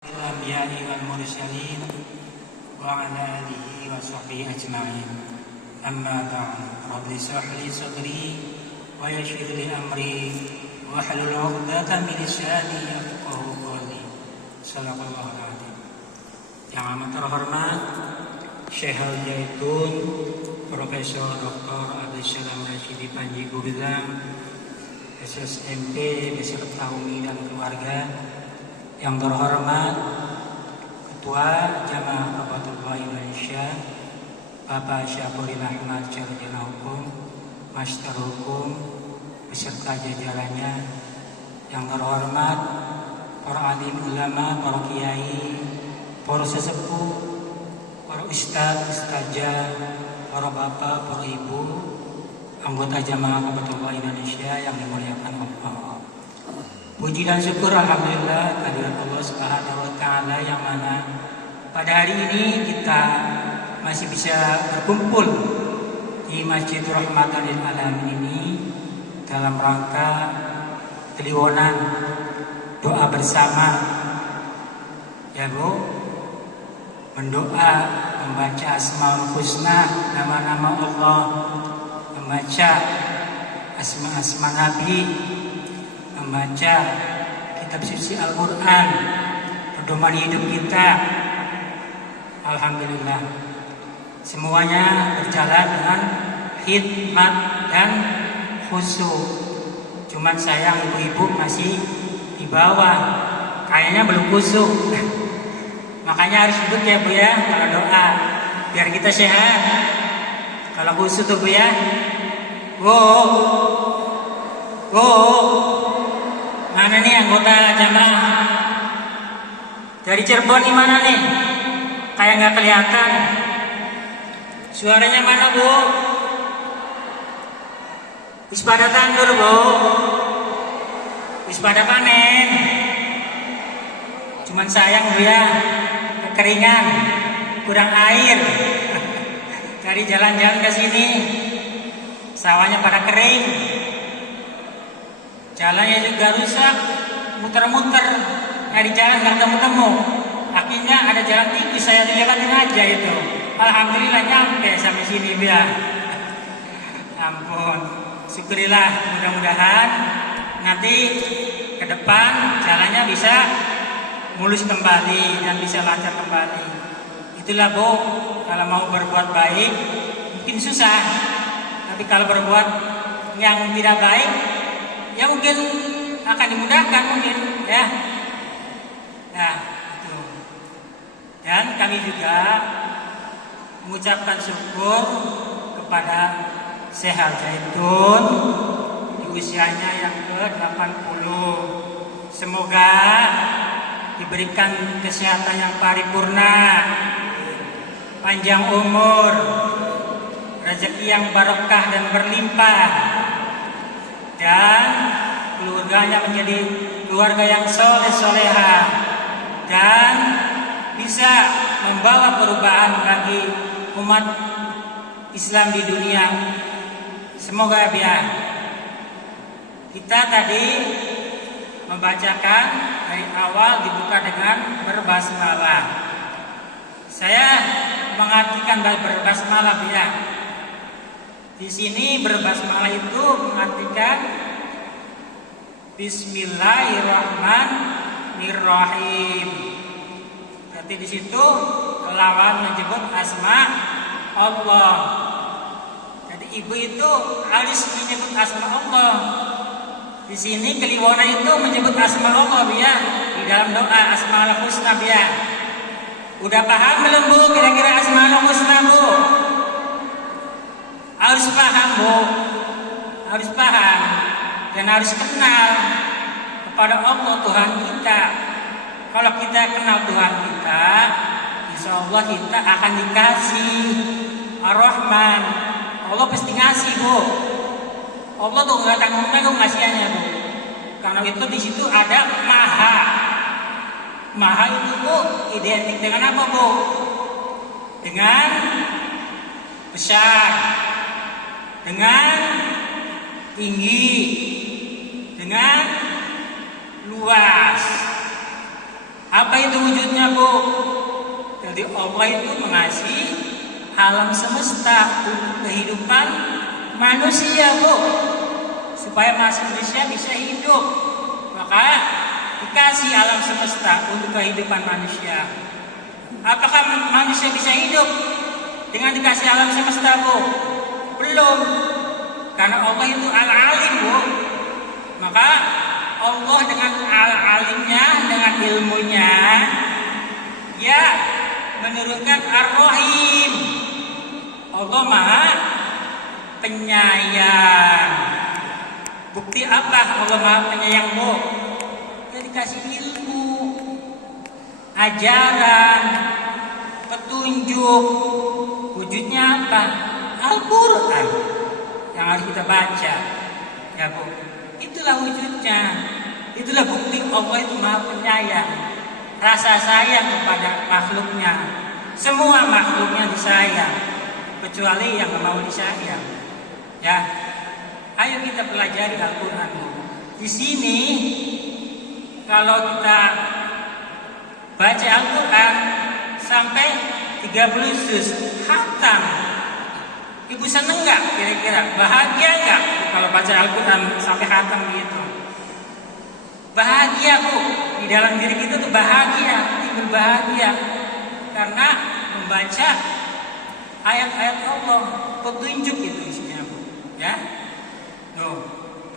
الأنبياء والمرسلين وعلى آله وصحبه أجمعين أما بعد رب اشرح لي صدري ويسر لي أمري واحلل عقدة من لساني يفقهوا قولي Sadaqallahul adzim. Yang amat terhormat Syekh Al-Zaitun Profesor Dr. Abdul Salam Rasyidi Panji Gumilang SSMP beserta umi dan keluarga. Yang terhormat Ketua Jamaah Qabatullah Indonesia Bapak Syafuril Ahmad Sarjana Hukum, Master Hukum beserta jajarannya. Yang terhormat para alim ulama, para kiai, para sesepuh, para ustadz, ustazah, para bapak, para ibu, anggota Jamaah Qabatullah Indonesia yang dimuliakan Allah. Puji dan syukur alhamdulillah kehadirat Allah Subhanahu wa taala yang mana pada hari ini kita masih bisa berkumpul di Masjid Rahmatan lil Alamin ini dalam rangka kliwonan doa bersama, ya Bu, mendoa, membaca Asmaul Husna, nama-nama Allah, membaca asma-asma Nabi, membaca kitab suci Al-Quran, pedoman hidup kita. Alhamdulillah semuanya berjalan dengan hikmat dan khusyuk. Cuman sayang ibu-ibu masih di bawah, kayaknya belum khusyuk. Makanya harus duduk ya Bu ya kalau doa, biar kita sehat. Kalau khusyuk tuh Bu ya. Mana nih anggota jamaah dari Cirebon nih, mana nih? Kayak nggak kelihatan. Suaranya mana Bu? Wis pada tandur Bu. Wis pada panen. Cuman sayang Bu ya, kekeringan, kurang air. Dari jalan-jalan ke sini, sawahnya pada kering. Jalannya juga rusak, muter-muter, nyari jalan nggak ketemu-temu. Akhirnya ada jalan tikus, saya dilewatin aja itu. Alhamdulillah nyampe sampai sini ya. Ampun, syukurilah, mudah-mudahan nanti ke depan jalannya bisa mulus kembali dan bisa lancar kembali. Itulah Bu, kalau mau berbuat baik mungkin susah, tapi kalau berbuat yang tidak baik ya mungkin akan dimudahkan mungkin ya. Nah, itu. Dan kami juga mengucapkan syukur kepada Syekh Al-Zaitun di usianya yang ke-80. Semoga diberikan kesehatan yang paripurna, panjang umur, rezeki yang barokah dan berlimpah, dan keluarganya menjadi keluarga yang soleh-soleha dan bisa membawa perubahan bagi umat Islam di dunia. Semoga biar kita tadi membacakan dari awal dibuka dengan berbasmalah. Saya mengartikan berbasmalah ya. Di sini berbasmalah itu mengartikan Bismillahirrahmanirrahim. Berarti di situ lawan menyebut asma Allah. Jadi ibu itu harus menyebut asma Allah. Di sini kliwona itu menyebut asma Allah ya, di dalam doa Asmaul Husna ya. Udah paham belum Bu kira-kira Asmaul Husna Bu? Harus paham Bu, harus paham dan harus kenal kepada Allah Tuhan kita. Kalau kita kenal Tuhan kita, insya Allah kita akan dikasih Ar-Rahman. Allah pasti ngasih Bu. Allah tuh nggak tanggung-tanggung ngasihnya Bu. Karena itu di situ ada Maha. Maha itu Bu identik dengan apa Bu? Dengan besar, dengan tinggi, dengan luas. Apa itu wujudnya, Bu? Jadi Allah itu mengasihi alam semesta untuk kehidupan manusia, Bu, supaya manusia bisa hidup. Maka dikasih alam semesta untuk kehidupan manusia. Apakah manusia bisa hidup dengan dikasih alam semesta, Bu? Belum. Karena Allah itu al-alim, Bu. Maka Allah dengan al-alimnya, dengan ilmunya, ya menurunkan ar-rahim. Allah Maha Penyayang. Bukti apa Allah Maha Penyayang, Bu? Ya dikasih ilmu, ajaran, petunjuk. Wujudnya apa? Al-Quran yang harus kita baca, ya, Bu. Itulah wujudnya. Itulah bukti Allah itu Maha Penyayang. Rasa sayang kepada makhluknya. Semua makhluknya disayang, kecuali yang mau disayang. Ya, ayo kita pelajari Al-Quran. Di sini kalau kita baca Al-Quran sampai 30 juz khatam, Ibu seneng nggak? Kira-kira bahagia nggak kalau baca Al-Quran sampai khatam gitu? Bahagia, Bu. Di dalam diri kita tuh bahagia, timbul bahagia karena membaca ayat-ayat Allah, petunjuk itu isinya, Bu. Ya, tuh.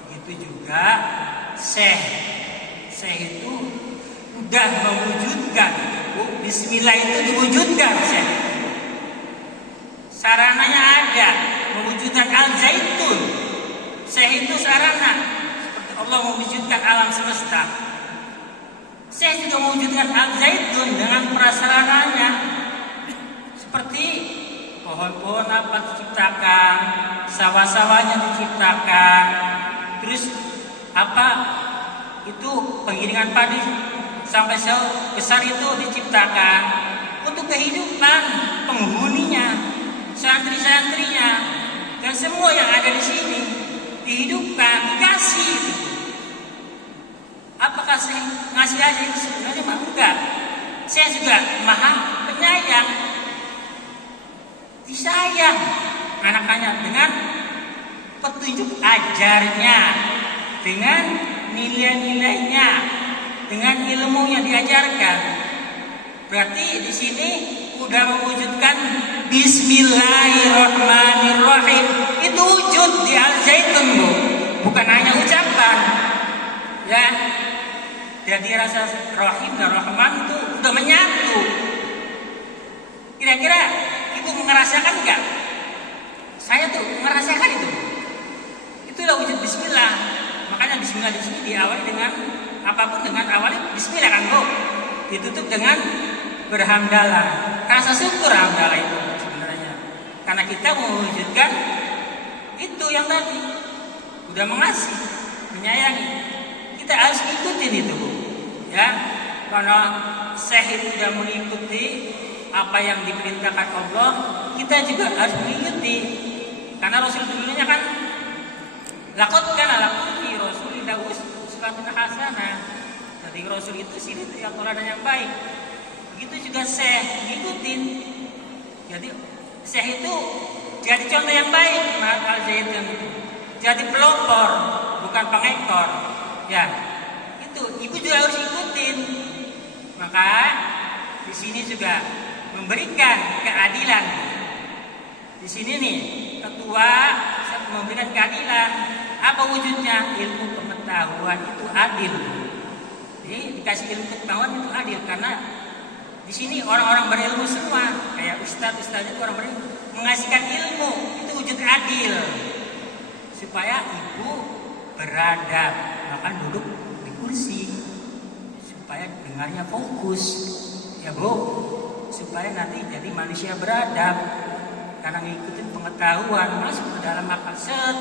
Begitu juga Syekh itu udah mewujudkan, Bu. Bismillah itu diwujudkan, Syekh. Sarananya ada, mewujudkan al-zaitun. Syekh itu sarana, seperti Allah mewujudkan alam semesta. Syekh juga mewujudkan al-zaitun dengan prasarananya, seperti pohon-pohon apa diciptakan, sawah-sawahnya diciptakan, terus apa itu penggilingan padi sampai besar itu diciptakan untuk kehidupan penghuninya, santri-santrinya, dan semua yang ada di sini dihidupkan, dikasih. Apakah saya ngasih aja itu sebenarnya mah enggak. Saya juga Maha Penyayang, disayang anak-anaknya dengan petunjuk ajarnya, dengan nilai-nilainya, dengan ilmu yang diajarkan. Berarti di sini udah mewujudkan Bismillahirrahmanirrahim. Itu wujud di Al-Zaitun, Bu. Bukan hanya ucapan. Ya. Jadi rasa Rahim dan Rahman itu udah menyatu. Kira-kira Ibu merasakan enggak? Saya tuh merasakan itu. Itulah wujud Bismillah. Makanya Bismillah di sini diawali dengan apapun, dengan awali Bismillah, kan, Bu. Ditutup dengan berhamdalah. Rasa syukur hamdalah itu sebenarnya. Karena kita mewujudkan itu yang tadi, udah mengasihi, menyayangi. Kita harus ikutin itu, Bu. Ya, karena Syekh itu sudah mengikuti apa yang diperintahkan Allah, kita juga harus mengikuti. Karena Rasul dulunya kan laqad kana lakum fi Rasulillah uswatun hasanah. Jadi Rasul itu sini yang teladan yang baik. Begitu juga Syekh ngikutin. Jadi Syekh itu jadi contoh yang baik, Mahat Al-Zaitun. Jadi pelopor, bukan pengekor. Ya, itu Ibu juga harus ikutin. Maka di sini juga memberikan keadilan. Di sini nih ketua memberikan keadilan. Apa wujudnya? Ilmu pengetahuan itu adil. Jadi dikasih ilmu pengetahuan itu adil karena di sini orang-orang berilmu semua, kayak ustaz-ustaz itu orang berilmu, mengasihkan ilmu itu wujud adil. Supaya Ibu beradab, bahkan duduk di kursi, supaya dengarnya fokus, ya, Bu, supaya nanti jadi manusia beradab karena ngikutin pengetahuan, masuk ke dalam akal set.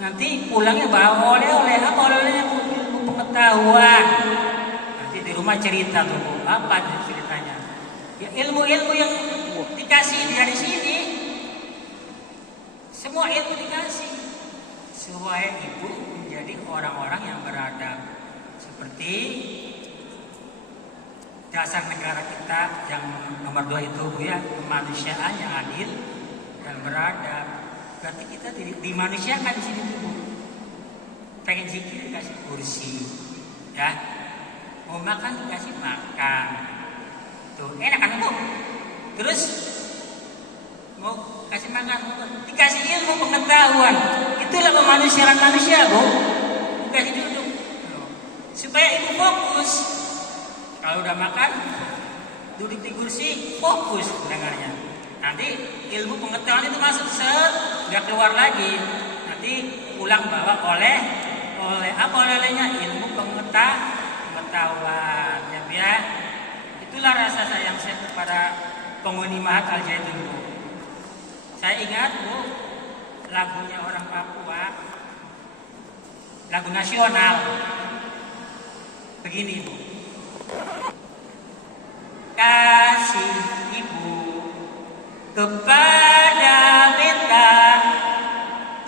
Nanti pulangnya bawa oleh-oleh, apa oleh-olehnya? Ilmu pengetahuan. Nanti di rumah cerita tuh, Bu, apa ceritanya? Ya, ilmu-ilmu yang dikasih dari sini, semua ilmu dikasih supaya Ibu menjadi orang-orang yang beradab. Seperti dasar negara kita yang nomor 2 itu Bu ya, kemanusiaan yang adil dan beradab. Berarti kita dimanusiakan di sini tuh Bu. Pengen zikir dikasih kursi, ya. Mau makan dikasih makan. Tuh enak kan Bu? Terus mau kasih makan, dikasih ilmu pengetahuan. Itulah kemanusiaan manusia Bu. Dikasih duduk supaya ibu fokus. Kalau udah makan, duduk di kursi, fokus dengarnya. Nanti ilmu pengetahuan itu masuk set, nggak keluar lagi. Nanti pulang bawa oleh apa olehnya? Ilmu pengetahuan, ya. Itulah rasa sayang saya kepada penghuni Mahat Al Zaitun Bu. Saya ingat Bu, lagunya orang Papua, lagu nasional. Begini Bu. Kasih ibu kepada beta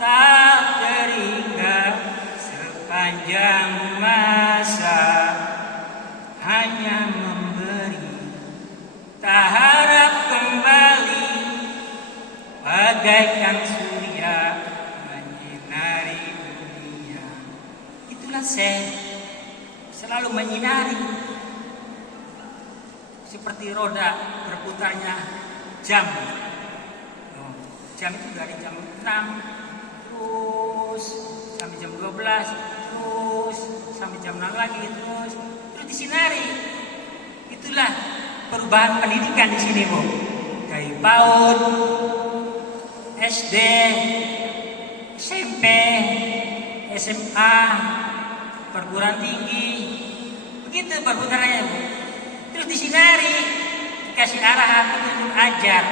tak teringat sepanjang masa, hanya memberi tak harap kembali, bagaikan surya menyinari dunia. Itulah saya selalu menyinari, seperti roda berputarnya jam. Jam itu dari jam 6 terus sampai jam 12 terus sampai jam 6 lagi terus disinari. Itulah perubahan pendidikan di sini Bu. Dari PAUD, SD, SMP, SMA, perguruan tinggi, begitu perputarannya Bu. Terus disinari, dikasih arahan, itu ajar.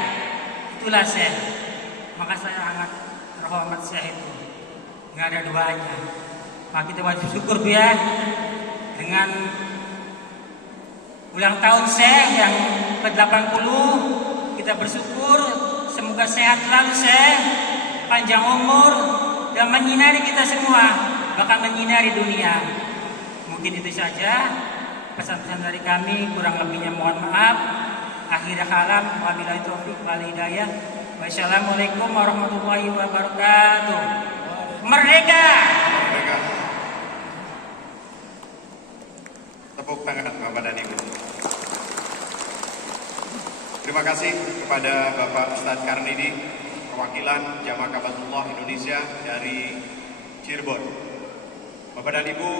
Itulah saya. Maka saya sangat terhormat saya itu. Nggak ada duanya. Maka kita wajib syukur Bu ya, dengan ulang tahun saya yang ke-80. Kita bersyukur, semoga sehat selalu saya, panjang umur, dan menyinari kita semua, bahkan menyinari dunia. Mungkin itu saja pesan-pesan dari kami, kurang lebihnya mohon maaf. Akhir kalam, wabillahi taufiq wal hidayah. Wassalamualaikum warahmatullahi wabarakatuh. Merdeka! Merdeka. Tepuk tangan Bapak dan Ibu. Terima kasih kepada Bapak Ustadz Karnidi, perwakilan Jamaah Kabatullah Indonesia dari Cirebon. Bapak dan Ibu,